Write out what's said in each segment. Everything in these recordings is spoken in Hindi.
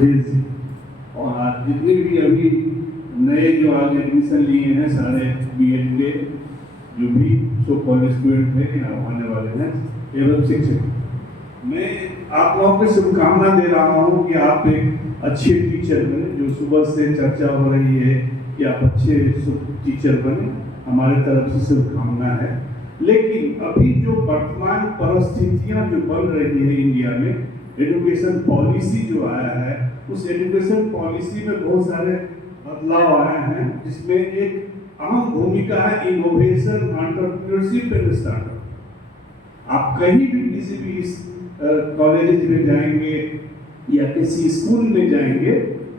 भेज दी। और आज जितने भी अभी नए जो आज एडमिशन लिए हैं सारे बीएड के जो भी सो कॉलेज स्टूडेंट हैं या आने वाले हैं एवं शिक्षक, मैं आप लोगों को शुभकामना दे रहा हूँ कि आप एक अच्छे टीचर बने। जो सुबह से चर्चा हो रही है कि आप अच्छे टीचर बने, हमारे तरफ से शुभकामना है। लेकिन अभी जो वर्तमान परिस्थितियां जो बन रही है इंडिया में, एजुकेशन पॉलिसी जो आया है, उस एजुकेशन पॉलिसी में बहुत सारे बदलाव आए हैं, जिसमें एक अहम भूमिका है इनोवेशन, एंटरप्रेन्योरशिप एंड स्टार्टअप। आप कहीं भी किसी भी कॉलेज में जाएंगे या किसी स्कूल में जाएंगे,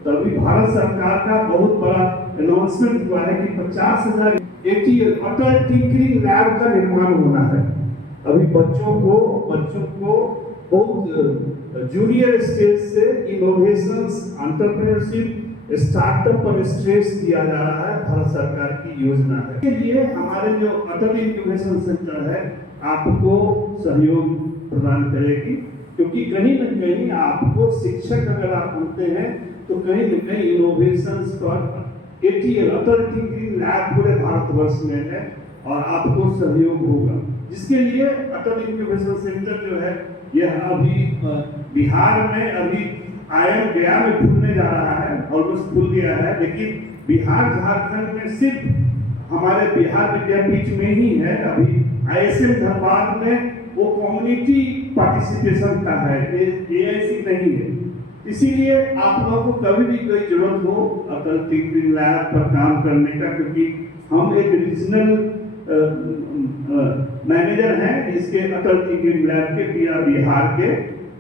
तभी भारत सरकार का बहुत बड़ा अनाउंसमेंट हुआ है कि 50,000 अटल टिंकरिंग लैब का निर्माण होना है। अभी बच्चों को बहुत जूनियर स्टेज से इनोवेशंस, एंटरप्रेन्योरशिप, स्टार्टअप पर स्ट्रेस दिया जा रहा है। भारत सरकार की योजना है। इसके लिए हमारे जो अटल इनोवेशन सेंटर है आपको सहयोग प्रदान करेगी, क्योंकि कहीं न कहीं आपको शिक्षक अगर आप होते हैं तो कहीं न कहीं इनोवेशंस पर ATL अटल टिंकरिंग लैब पूरे भारतवर्ष में है और आपको सहयोग होगा। जिसके लिए अटल इनोवेशन सेंटर जो है यह अभी बिहार में अभी IIM गया में खुलने जा रहा है, ऑलमोस्ट खुल गया है। लेकिन बिहार झारखंड में सिर्फ हमारे बिहार विद्यापीठ में ही है। अभी ISM धनबाद में वो कम्युनिटी पार्टिसिपेशन का है, AIC नहीं है। इसीलिए आप लोगों को कभी भी कोई जरूरत हो अटल टिंकरिंग लैब पर काम करने का, क्योंकि हम एक रीजनल मैनेजर हैं इसके अटल टिंकरिंग लैब के बिहार के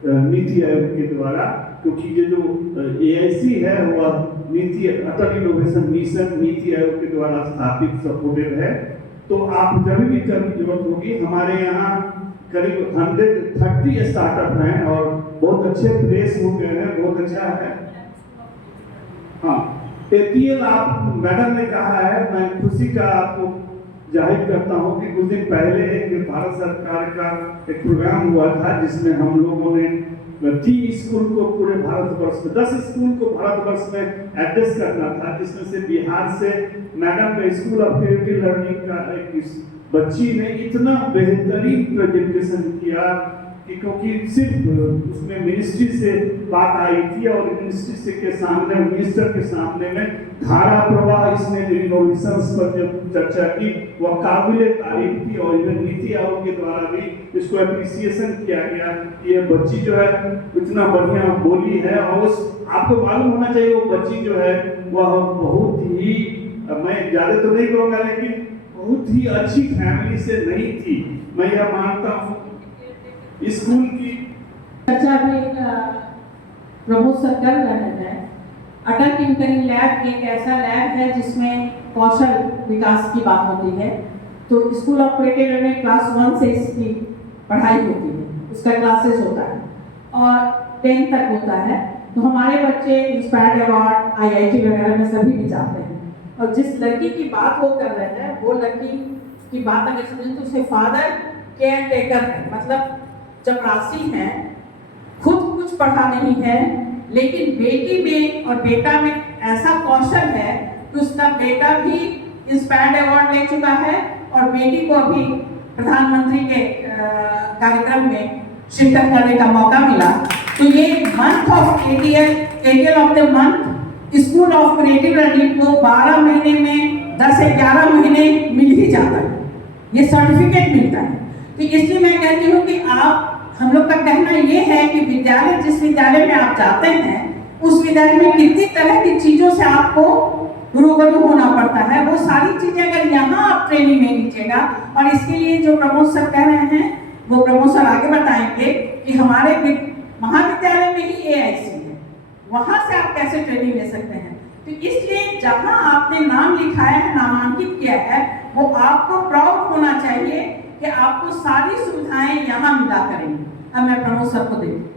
नीति आयोग के द्वारा, क्योंकि ये जो AIC है वह नीति अटल इनोवेशन मिशन नीति आयोग के द्वारा स्थापित सपोर्टेड है। तो आप जब भी कभी जरूरत होगी, हमारे यहाँ करीब 130 स्टार्टअप हैं और बहुत अच्छे प्लेस हो गए हैं, बहुत अच्छा है। हाँ, ATL आप मैडम ने कहा है, मैं खुशी का आपको जाहिर करता हूँ कि कुछ दिन पहले एक भारत सरकार का एक प्रोग्राम हुआ था जिसमें हम लोगों ने 30 स्कूल को पूरे भारतवर्ष में 10 स्कूल को भारतवर्ष में एड्रेस करना था, जिसमें से बिहार से मैडम का स्कूल ऑफ क्रिएटिव लर्निंग का एक बच्ची ने इतना बेहतरीन प्रेजेंटेशन किया कि क्योंकि सिर्फ उसमें मिनिस्ट्री से बात आई थी और मिनिस्ट्री से के सामने, मिनिस्टर के सामने में धारा प्रवाह इसने जो इनोवेशंस पर जब चर्चा की वह काबिले तारीफ थी और नीति आयोग के द्वारा भी इसको एप्रिसिएशन किया गया कि ये बच्ची जो है इतना बढ़िया बोली है। और उस आपको मालूम होना चाहिए वो बच्ची जो है वह बहुत ही, मैं ज्यादा तो नहीं कहूँगा, लेकिन बहुत ही अच्छी फैमिली से नहीं थी। मैं यह मानता हूँ स्कूल की चर्चा भी प्रमोद सर कर रहे हैं। अटल टिंकरिंग लैब एक ऐसा लैब है जिसमें कौशल विकास की बात होती है। तो school of creative learning class 1 से इसकी पढ़ाई होती है, उसका क्लासेस होता है और 10 तक होता है। तो हमारे बच्चे इंस्पायर्ड अवार्ड, IIT वगैरह में सभी भी जाते हैं। और जिस लड़की की बात वो कर रहे हैं, वो लड़की की बात अगर समझें तो उसके फादर केयर टेकर है, मतलब चपरासी है, खुद कुछ पढ़ा नहीं है, लेकिन बेटी में और बेटा में ऐसा कौशल है कि उसका बेटा भी इंस्पायर्ड अवार्ड ले चुका है और बेटी को अभी प्रधानमंत्री के कार्यक्रम में शिरकत करने का मौका मिला। तो ये month of ATL of the month school of creative learning को 12 महीने में 10 से 11 महीने मिल ही जाता है, ये सर्टिफिकेट मिलता है। तो इसलिए मैं कहती हूँ कि आप, हम लोग का कहना ये है कि विद्यालय, जिस विद्यालय में आप जाते हैं उस विद्यालय में कितनी तरह की चीजों से आपको रूबरू होना पड़ता है, वो सारी चीजें अगर यहाँ आप ट्रेनिंग में लीजिएगा। और इसके लिए जो प्रमोद सर कह रहे हैं वो प्रमोद सर आगे बताएंगे कि हमारे महाविद्यालय में ही AIC है, वहां से आप कैसे ट्रेनिंग ले सकते हैं। तो इसलिए जहां आपने नाम लिखाया है, नामांकित किया है, वो आपको प्राउड होना चाहिए कि आपको सारी सुविधाएं यहाँ मिला करेंगे। अब मैं प्रमोद सर को देती हूँ।